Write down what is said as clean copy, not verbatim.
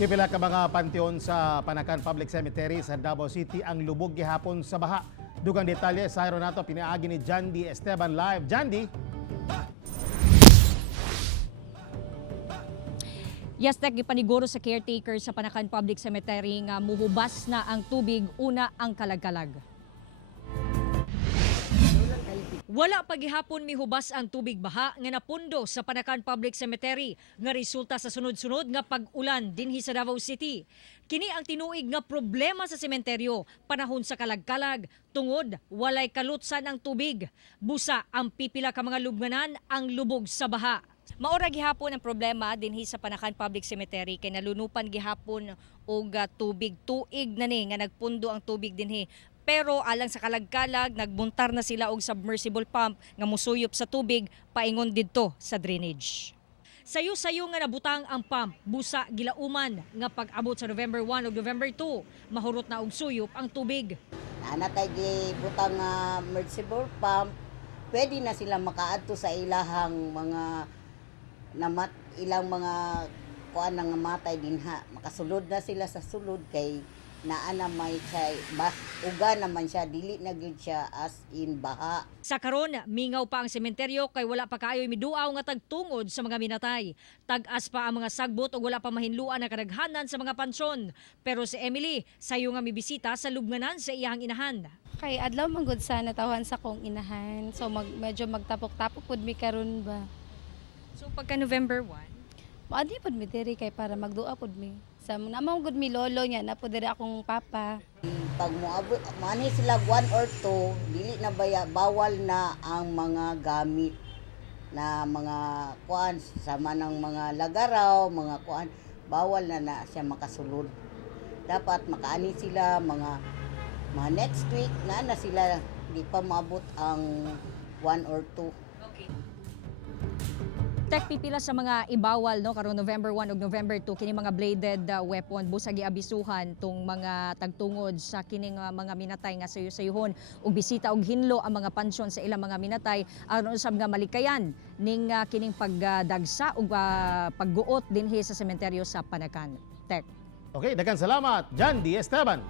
Pipila ka mga panteon sa Panakan Public Cemetery sa Davao City ang lubog gihapon sa baha. Dugang detalye sa hiro nato pinaagi ni Jandy Esteban live. Jandy. Yes, Tek, gipaniguro sa caretaker sa Panakan Public Cemetery nga muhubas na ang tubig una ang kalagkalag. Wala pagihapon mihubas ang tubig baha nga napundo sa Panakan Public Cemetery nga resulta sa sunod-sunod nga pag-ulan dinhi sa Davao City. Kini ang tinuig nga problema sa sementeryo panahon sa kalagkalag tungod walay kalutsan ang tubig. Busa ang pipila ka mga lubnganan ang lubog sa baha. Maura gihapon ang problema dinhi sa Panakan Public Cemetery kay nalunupan gihapon og tubig tuig na ni nga nagpundo ang tubig dinhi. Pero alang sa kalagkalag, nagbuntar na sila og submersible pump nga musuyop sa tubig paingon didto sa drainage. Sayo-sayo nga nabutang ang pump, busa gilauman nga pag-abot sa November 1 ug November 2, mahurot na og suyop ang tubig. Natay gibutang nga submersible pump, pwede na sila makaadto sa ilahang mga ilang mga kuan nga matay dinha. Makasulod na sila sa sulod kay naa na may uga naman siya, dili na gyud siya as in baha. Sa karon, mingaw pa ang sementeryo kay wala pa kaayoy miduaw nga tagtungod sa mga minatay. Tag-as pa ang mga sagbot ug wala pa mahinluan na kadaghanan sa mga pansyon. Pero si Emily, sayo nga mibisita sa lubnganan sa iyang inahan. Kay adlaw man gud sa natawan sa kong inahan. So medyo magtapok-tapok pud mi karon ba. So pagka November 1, Maadi pud mi diri kay para magdua pud mi. Sa namang gud mi lolo niya na pud diri akong papa. Pag moabot mani sila 1 or 2, dili na bawal na ang mga gamit na mga kuan sama ng mga lagaraw, mga kuan, bawal na siya makasulod. Dapat makaani sila mga next week na sila, di pa maabot ang 1 or 2. okay. Tek, pipila sa mga ibawal no karon November 1 ug November 2 kini mga bladed weapon busa giabisuhan tung mga tagtungod sa kining mga minatay nga sayo-sayuhon ug bisita og hinlo ang mga pansyon sa ilang mga minatay aron usab nga malikayan ning kining pagdagsa ug pagguot dinhi sa sementeryo sa Panakan. Tek. Okay, daghang salamat Jandy Esteban.